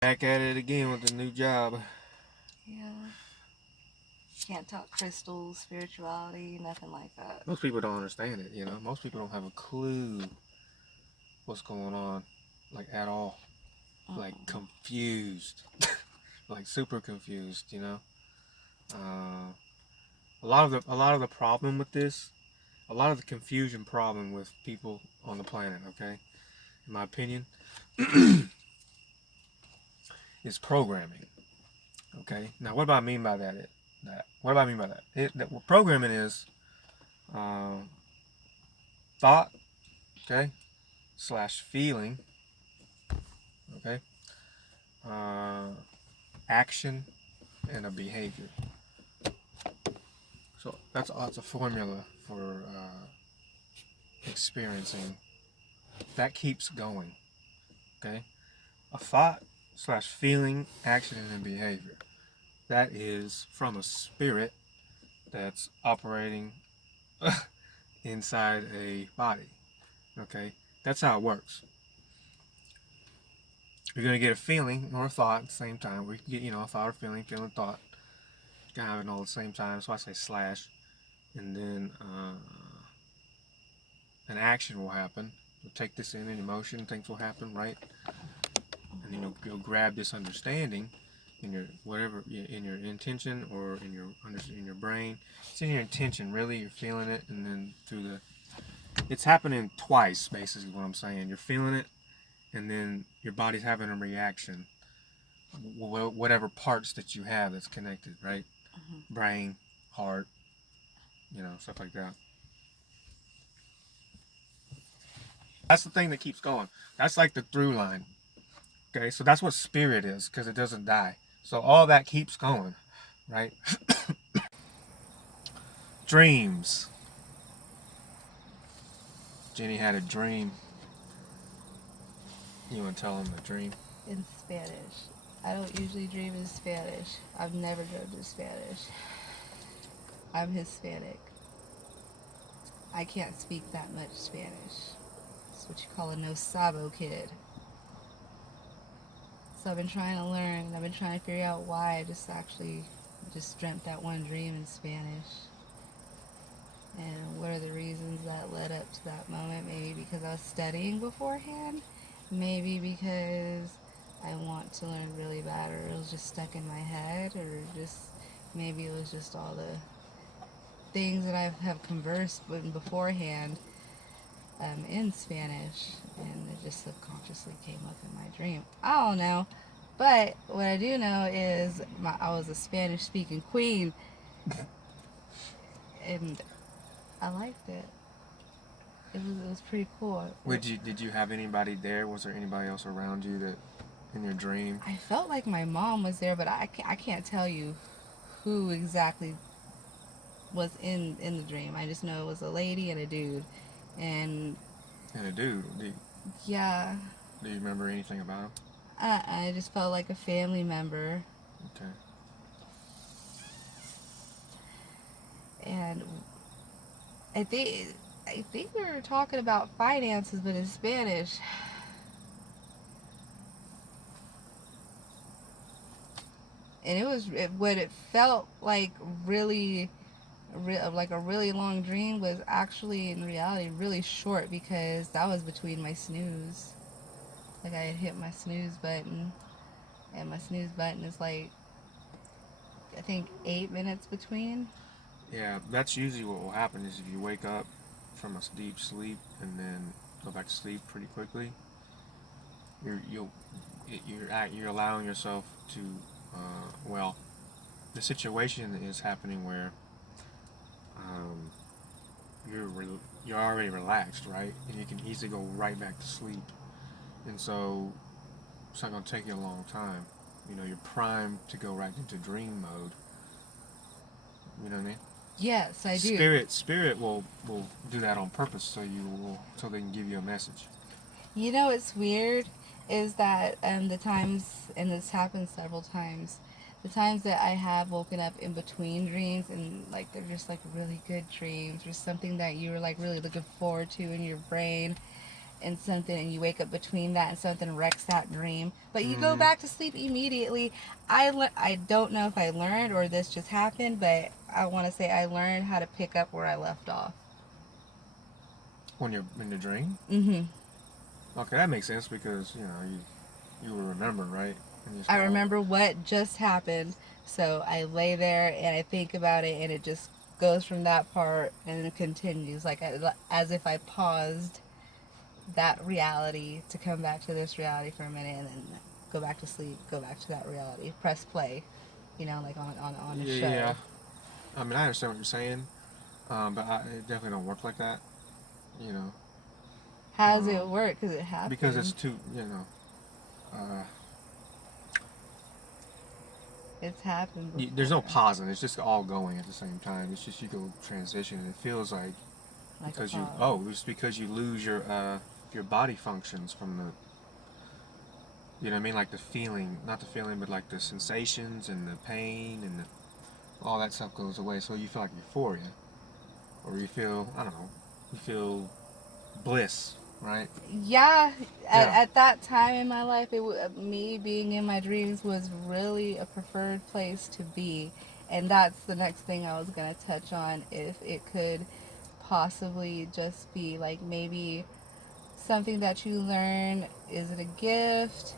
Back at it again with a new job. Yeah. Can't talk crystals, spirituality, nothing like that. Most people don't understand it, Most people don't have a clue what's going on, like at all. Like Mm-mm. confused, like super confused. Uh, a lot of the problem with this, a lot of the confusion problem with people on the planet, okay, in my opinion, is programming. Okay. Now, what do I mean by that? What do I mean by that? What programming is uh, thought, okay, slash feeling, okay, uh, action, and a behavior. So that's a formula for experiencing that keeps going. Okay, a thought slash feeling, action, and behavior. That is from a spirit that's operating inside a body. Okay, that's how it works. You're gonna get a feeling or a thought at the same time. We can get a thought or feeling, thought. You can have it all at the same time. So I say slash, and then an action will happen. You'll take this in, an emotion, things will happen, right? And then Mm-hmm. you'll grab this understanding in your whatever in your intention or in your brain. It's in your intention, really. You're feeling it, and then through the it's happening twice, basically. What I'm saying, you're feeling it, and then your body's having a reaction. Whatever parts that you have that's connected, right? Mm-hmm. Brain, heart, stuff like that. That's the thing that keeps going. That's like the through line. Okay, so that's what spirit is because it doesn't die. So all that keeps going, right? Dreams. Jenny had a dream. You want to tell him the dream? In Spanish. I don't usually dream in Spanish. I've never dreamed in Spanish. I'm Hispanic. I can't speak that much Spanish. It's what you call a no sabo kid. So I've been trying to learn and I've been trying to figure out why I just dreamt that one dream in Spanish. And what are the reasons that led up to that moment? Maybe because I was studying beforehand. Maybe because I want to learn really bad, or it was just stuck in my head, or just maybe it was just all the things that I have conversed with beforehand in Spanish, and it just subconsciously came up in my dream. I don't know. But what I do know is I was a Spanish speaking queen, and I liked it. It was pretty cool. Did you have anybody there? Was there anybody else around you that in your dream? I felt like my mom was there, but I can't tell you who exactly was in the dream. I just know it was a lady and a dude, and And a dude. yeah, Do you remember anything about him? I just felt like a family member, Okay. and I think I think we were talking about finances, but in Spanish, and what it felt like like a really long dream was actually in reality really short because that was between my snooze. Like I had hit my snooze button, and my snooze button is like I think 8 minutes between. Yeah, that's usually what will happen is if you wake up from a deep sleep and then go back to sleep pretty quickly, you're you'll you're allowing yourself to well, the situation is happening where um, you're already relaxed, right? And you can easily go right back to sleep. And so it's not going to take you a long time. You're primed to go right into dream mode. You know what I mean? Yes, I do. Spirit will do that on purpose so they can give you a message. You know what's weird is that the times, and this happened several times, the times that I have woken up in between dreams and like they're just like really good dreams or something that you were like really looking forward to in your brain, and something, and you wake up between that and something wrecks that dream, but you go Mm-hmm. back to sleep immediately. I don't know if I learned or this just happened, but I want to say I learned how to pick up where I left off. When you're in the dream. Mm-hmm. Okay, that makes sense because you were remembering, right? And you just I go, oh, remember what just happened, so I lay there and I think about it, and it just goes from that part and it continues, like as if I paused that reality to come back to this reality for a minute and then go back to sleep, go back to that reality, press play, like on a yeah, yeah. show. I mean, I understand what you're saying, but it definitely don't work like that. You know, How does it um, work? Because it because it's happened. too. Uh, It's happened there's no before. pausing. It's just all going at the same time. It's just you go transition, and it feels like Like a because you pause. just because you lose your body functions from the you know what I mean, like the feeling, not the feeling, but like the sensations and the pain and all that stuff goes away. So you feel like euphoria, or you feel I don't know, you feel bliss, right? Yeah, Yeah. at that time in my life, me being in my dreams was really a preferred place to be. And that's the next thing I was going to touch on. If it could possibly just be like maybe something that you learn. Is it a gift?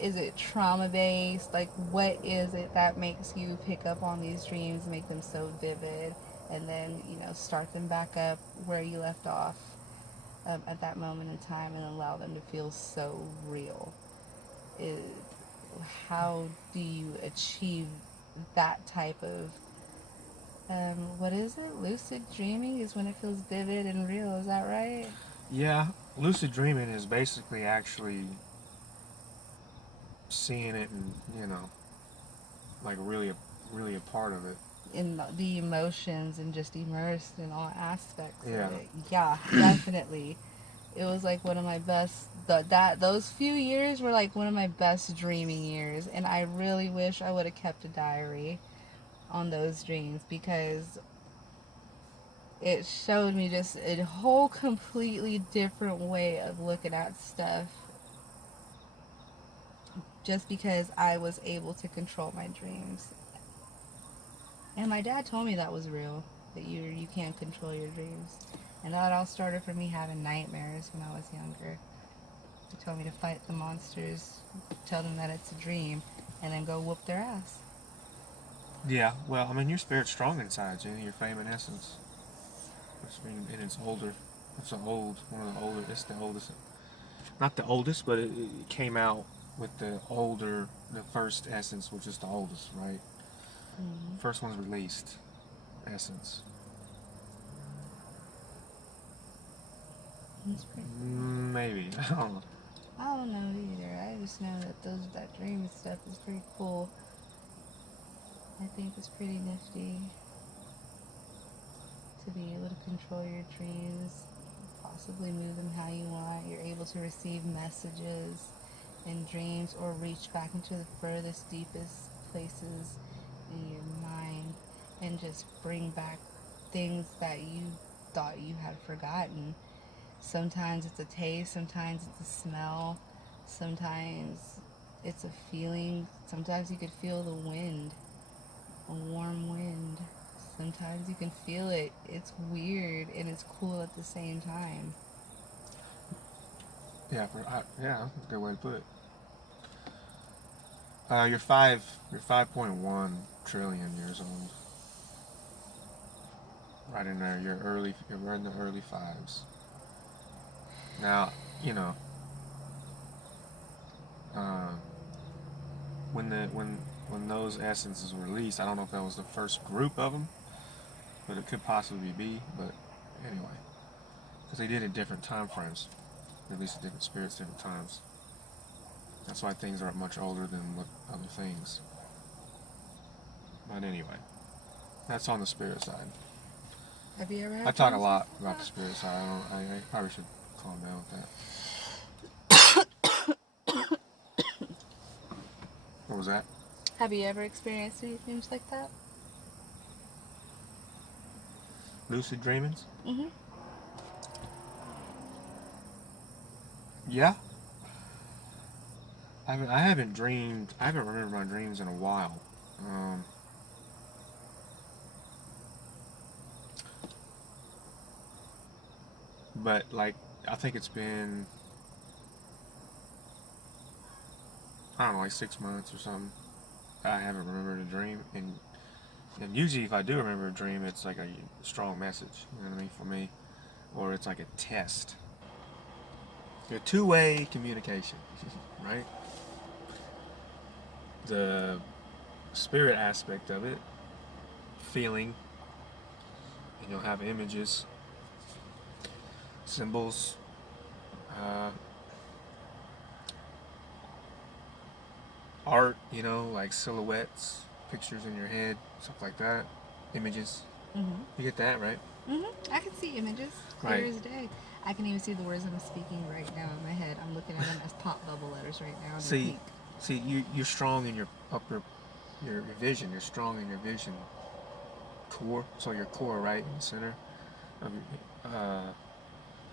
Is it trauma based? Like, what is it that makes you pick up on these dreams, make them so vivid, and then, start them back up where you left off at that moment in time and allow them to feel so real? Is, how do you achieve that type of, what is it? Lucid dreaming is when it feels vivid and real. Is that right? Yeah, lucid dreaming is basically actually seeing it and like really a part of it. In the emotions and just immersed in all aspects of Yeah. it. Yeah, definitely. It was like one of my best. Those few years were like one of my best dreaming years, and I really wish I would have kept a diary on those dreams because it showed me just a whole completely different way of looking at stuff. Just because I was able to control my dreams, and my dad told me that was real, that you can't control your dreams. And that all started for me having nightmares when I was younger. He told me to fight the monsters, tell them that it's a dream, and then go whoop their ass. Yeah. Well, I mean, your spirit's strong inside you. Your fame and essence. I mean, and it's older. It's an old one of the older. It's the oldest. Not the oldest, but it came out with the first essence, which is the oldest, right? Mm-hmm. First one's released essence. It's pretty cool. Maybe. I don't know. I don't know either. I just know that that dream stuff is pretty cool. I think it's pretty nifty to be able to control your dreams, possibly move them how you want. You're able to receive messages in dreams or reach back into the furthest, deepest places in your mind and just bring back things that you thought you had forgotten. Sometimes it's a taste, sometimes it's a smell, sometimes it's a feeling. Sometimes you could feel the wind, a warm wind. Sometimes you can feel it. It's weird and it's cool at the same time. Yeah. Yeah. That's a good way to put it. You're 5.1 trillion years old. Right in there. You're in the early fives. Now, you know, uh, when those essences were released, I don't know if that was the first group of them, but it could possibly be. But anyway, because they did it different time frames, at least different spirits, different times. That's why things are much older than what other things. But anyway, that's on the spirit side. Have you ever I had talk a dreams lot like about the that? spirit side. I probably should calm down with that. What was that? Have you ever experienced any dreams like that? Lucid dreamings? Mm-hmm. Yeah. I haven't dreamed. I haven't remembered my dreams in a while. Um, but like, I think it's been, I don't know, like 6 months or something. I haven't remembered a dream, and usually if I do remember a dream, it's like a strong message. You know what I mean, for me, or it's like a test. A two-way communication, right? The spirit aspect of it, feeling, and you'll have images, symbols, uh, art, like silhouettes, pictures in your head, stuff like that, images. Mhm. You get that, right? Mhm. I can see images clear Right. as day. I can even see the words I'm speaking right now in my head. I'm looking at them as pop bubble letters right now, and they're See, pink. you're strong in your upper, your vision. You're strong in your vision core. So your core, right in the center of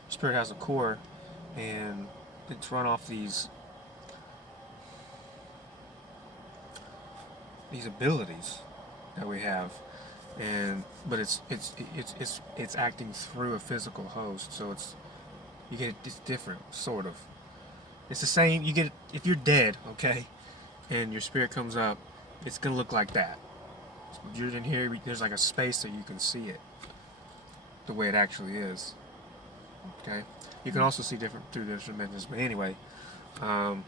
spirit has a core, and it's run off these abilities that we have, and but it's acting through a physical host, so it's different, sort of. It's the same. You get if you're dead, okay, and your spirit comes up, it's gonna look like that. You're in here. There's like a space so you can see it the way it actually is. Okay. You can Mm. also see different through different dimensions, but anyway. Um,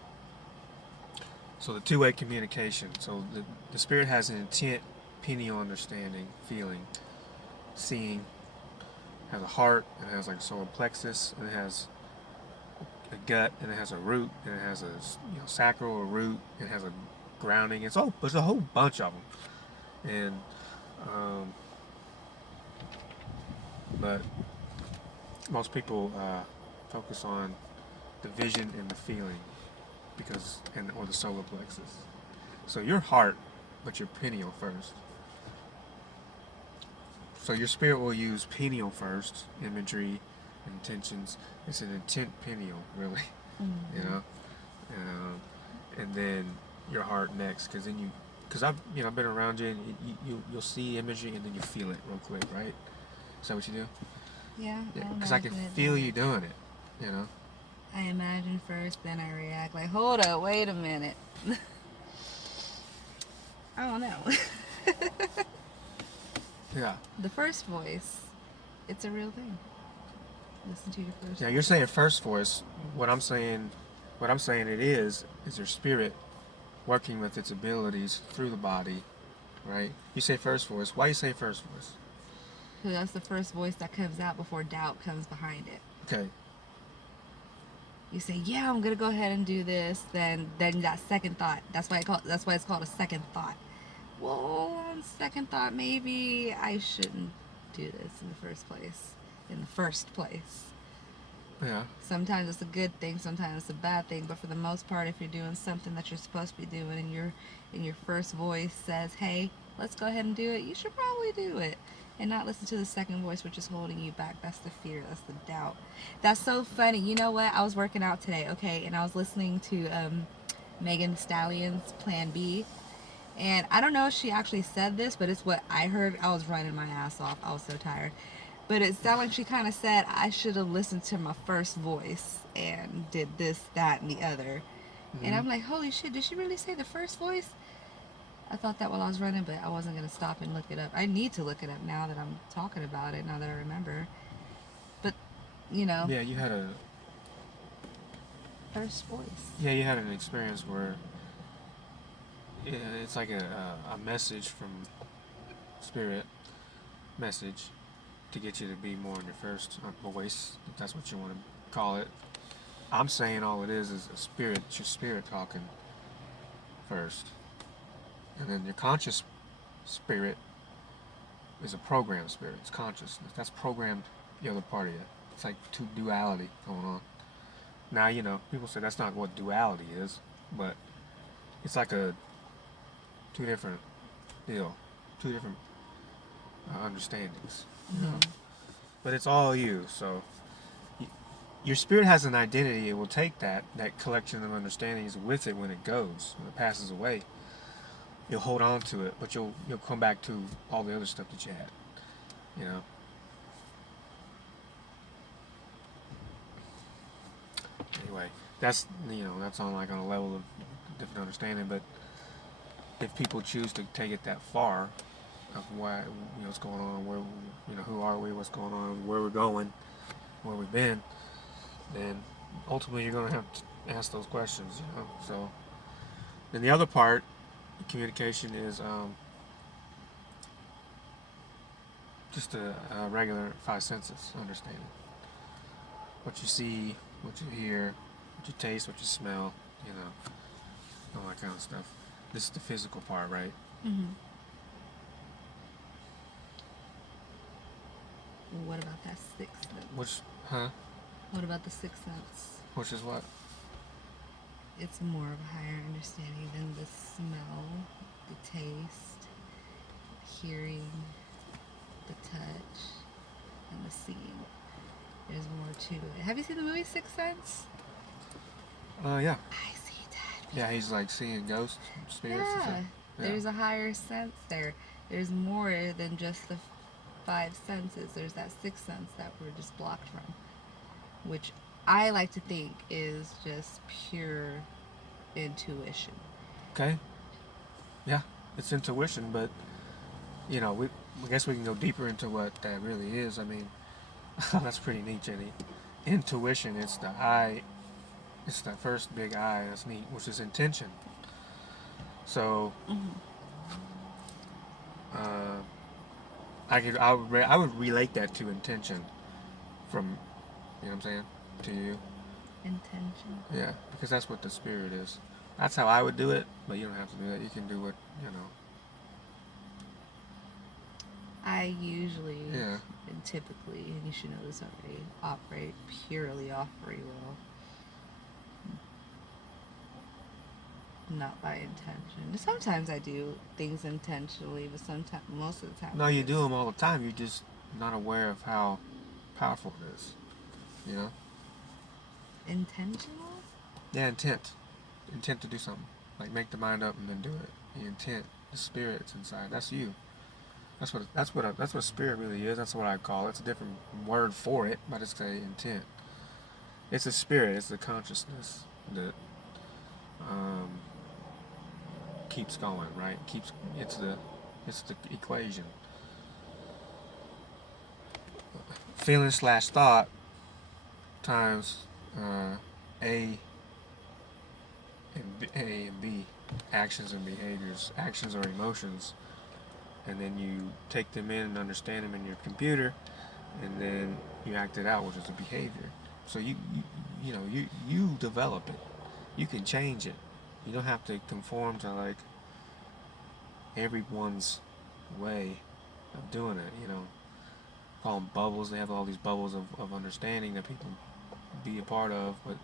so the two-way communication. So the spirit has an intent, pineal understanding, feeling, seeing, has a heart, and it has like a solar plexus, and it has a gut, and it has a root, and it has a sacral or root, and it has a grounding. There's a whole bunch of them, and um, but most people focus on the vision and the feeling or the solar plexus. So your heart, but your pineal first. So your spirit will use pineal first, imagery, intentions. It's an intent pineal, really, you Mhm. know, um, and then your heart next, because I've been around you, and you'll see imagery and then you feel it real quick, right? Is that what you do? Yeah, Yeah, I because I can imagine it feel then. you doing it, you know. I imagine first, then I react like, hold up, wait a minute. I don't know. Yeah. The first voice, it's a real thing. Listen to your first Now you're voice. saying first voice. What I'm saying, what I'm saying it is your spirit working with its abilities through the body, right? You say first voice. Why you say first voice? Because that's the first voice that comes out before doubt comes behind it. Okay. You say, "Yeah, I'm gonna go ahead and do this." Then that second thought. That's why it's called a second thought. Well, on second thought, maybe I shouldn't do this in the first place. In the first place. Yeah. Sometimes it's a good thing, sometimes it's a bad thing, but for the most part, if you're doing something that you're supposed to be doing and your first voice says, "Hey, let's go ahead and do it," you should probably do it. And not listen to the second voice, which is holding you back. That's the fear. That's the doubt. That's so funny. You know what? I was working out today, okay, and I was listening to Megan Thee Stallion's Plan B. And I don't know if she actually said this, but it's what I heard. I was running my ass off. I was so tired. But it sounded like she kind of said I should have listened to my first voice and did this, that, and the other. And Mm-hmm. I'm like, holy shit, did she really say the first voice? I thought that while I was running, but I wasn't going to stop and look it up. I need to look it up now that I'm talking about it, now that I remember. But, you know, Yeah, first voice. you had an experience where it's like a message from spirit message to get you to be more in your first voice, if that's what you want to call it. I'm saying all it is a spirit. It's your spirit talking first, and then your conscious spirit is a programmed spirit. It's consciousness. That's programmed the other part of you. It's like two duality going on. Now people say that's not what duality is, but it's like a two different deal, two different understandings. Mm-hmm. But it's all you. So you, your spirit has an identity. It will take that collection of understandings with it when it goes, when it passes away. You'll hold on to it, but you'll come back to all the other stuff that you had. You know. Anyway, that's on like on a level of different understanding. But if people choose to take it that far, of why what's going on, where who are we, what's going on, where we're going, where we've been, then ultimately you're going to have to ask those questions. So then the other part, communication, is just a regular five senses understanding. What you see, what you hear, what you taste, what you smell, all that kind of stuff. This is the physical part, right? Mm-hmm. What about that sixth sense? What about the sixth sense? Which is what? It's more of a higher understanding than the smell, the taste, hearing, the touch, and the seeing. There's more to it. Have you seen the movie Sixth Sense? Yeah. I see that. Yeah, he's like seeing ghosts, spirits, and stuff. Yeah. There's a higher sense there. There's more than just the five senses. There's that sixth sense that we're just blocked from, which I like to think is just pure intuition. Okay. Yeah, it's intuition, but I guess we can go deeper into what that really is. I mean, that's pretty neat, Jenny. Intuition, it's the eye. It's the first big I. That's neat, which is intention. So, I would relate that to intention, from, what I'm saying, to you. Intention. Yeah, because that's what the spirit is. That's how I would do it, but you don't have to do that. You can do what. I usually, Yeah. and typically, and you should know this already, operate purely off free will. Not by intention. Sometimes I do things intentionally, but sometimes, most of the time. No, you do them all the time. You're just not aware of how powerful it is. Intentional? Yeah, intent. Intent to do something. Like make the mind up and then do it. The intent, the spirit's inside. That's you. That's what spirit really is. That's what I call it. It's a different word for it, but it's a intent. It's a spirit. It's the consciousness that keeps going, right? It's the equation. Feeling / thought times A and B, actions and behaviors, actions or emotions, and then you take them in and understand them in your computer, and then you act it out, which is a behavior. So you develop it. You can change it. You don't have to conform to like everyone's way of doing it. Call them bubbles. They have all these bubbles of understanding that people be a part of, but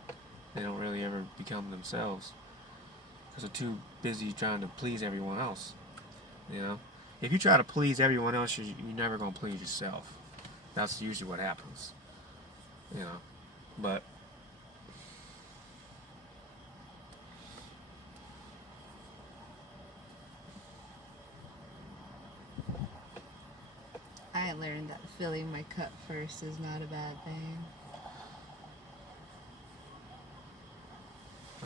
they don't really ever become themselves because they're too busy trying to please everyone else. If you try to please everyone else, you're never gonna please yourself. That's usually what happens. But I learned that filling my cup first is not a bad thing.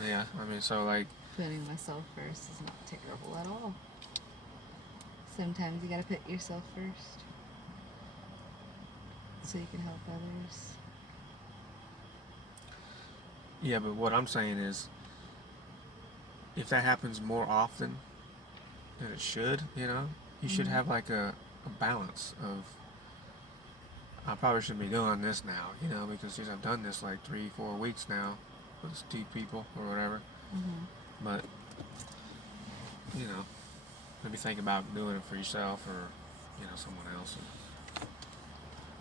yeah, I mean, so like Putting myself first is not terrible at all. Sometimes you gotta put yourself first so you can help others. Yeah, but what I'm saying is, if that happens more often than it should, you should have like a balance of, I probably shouldn't be doing this now, because I've done this like 3-4 weeks now with 2 people or whatever. But, maybe think about doing it for yourself or, someone else.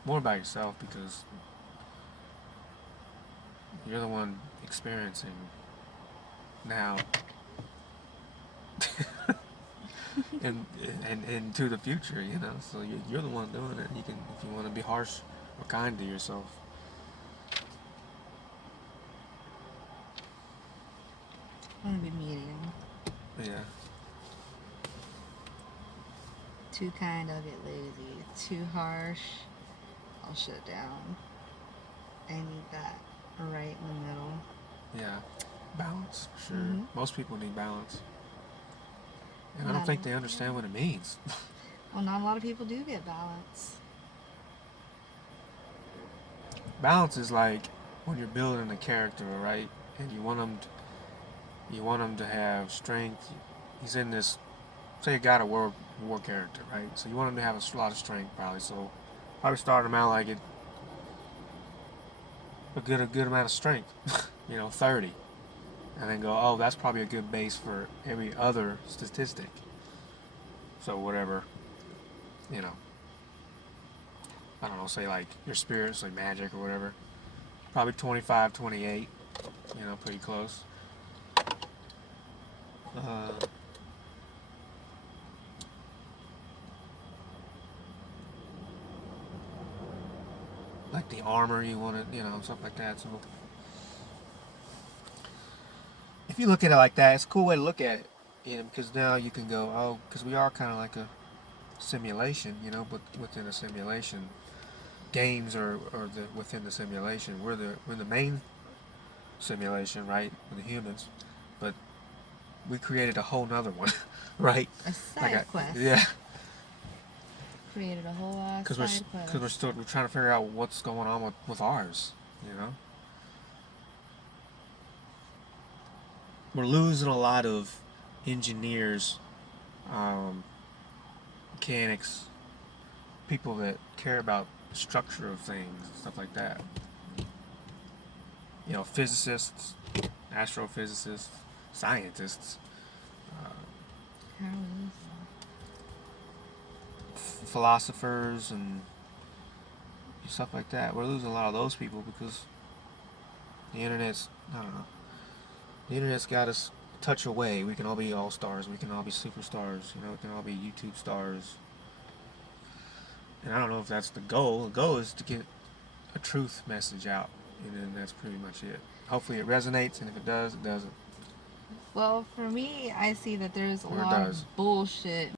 More about yourself, because you're the one experiencing now and into the future, so you're the one doing it. You can, if you want to be harsh or kind to yourself, I want to be medium. Yeah. Too kind, I'll get lazy. Too harsh, I'll shut down. I need that right in the middle. Yeah. Balance, for sure. Mm-hmm. Most people need balance. And I don't Not think they understand what it means. well, not a lot of people do get balance. Balance is like when you're building a character, right? And you want him to have strength. He's in this, say, a God of War character, right? So you want him to have a lot of strength, probably. So probably start him out like a good amount of strength, 30, and then go, oh, that's probably a good base for every other statistic. So whatever, you know, I don't know, say like your spirits, like magic or whatever, probably 25, 28, pretty close. Uh, like the armor you want to, stuff like that. So if you look at it like that, it's a cool way to look at it, because now you can go, oh, because we are kind of like a simulation, but within a simulation, games are within the simulation. We're the main simulation, right? We're the humans, but we created a whole nother one, right? A side quest. Yeah. Created a whole Because side quest. we're trying to figure out what's going on with ours, We're losing a lot of engineers, mechanics, people that care about the structure of things and stuff like that. Physicists, astrophysicists, scientists, How is philosophers, and stuff like that. We're losing a lot of those people because the internet's, I don't know, the internet's got us a touch away. We can all be all stars. We can all be superstars. We can all be YouTube stars. And I don't know if that's the goal. The goal is to get a truth message out, and then that's pretty much it. Hopefully it resonates, and if it does, it doesn't. Well, for me, I see that there's a Or it lot does. of bullshit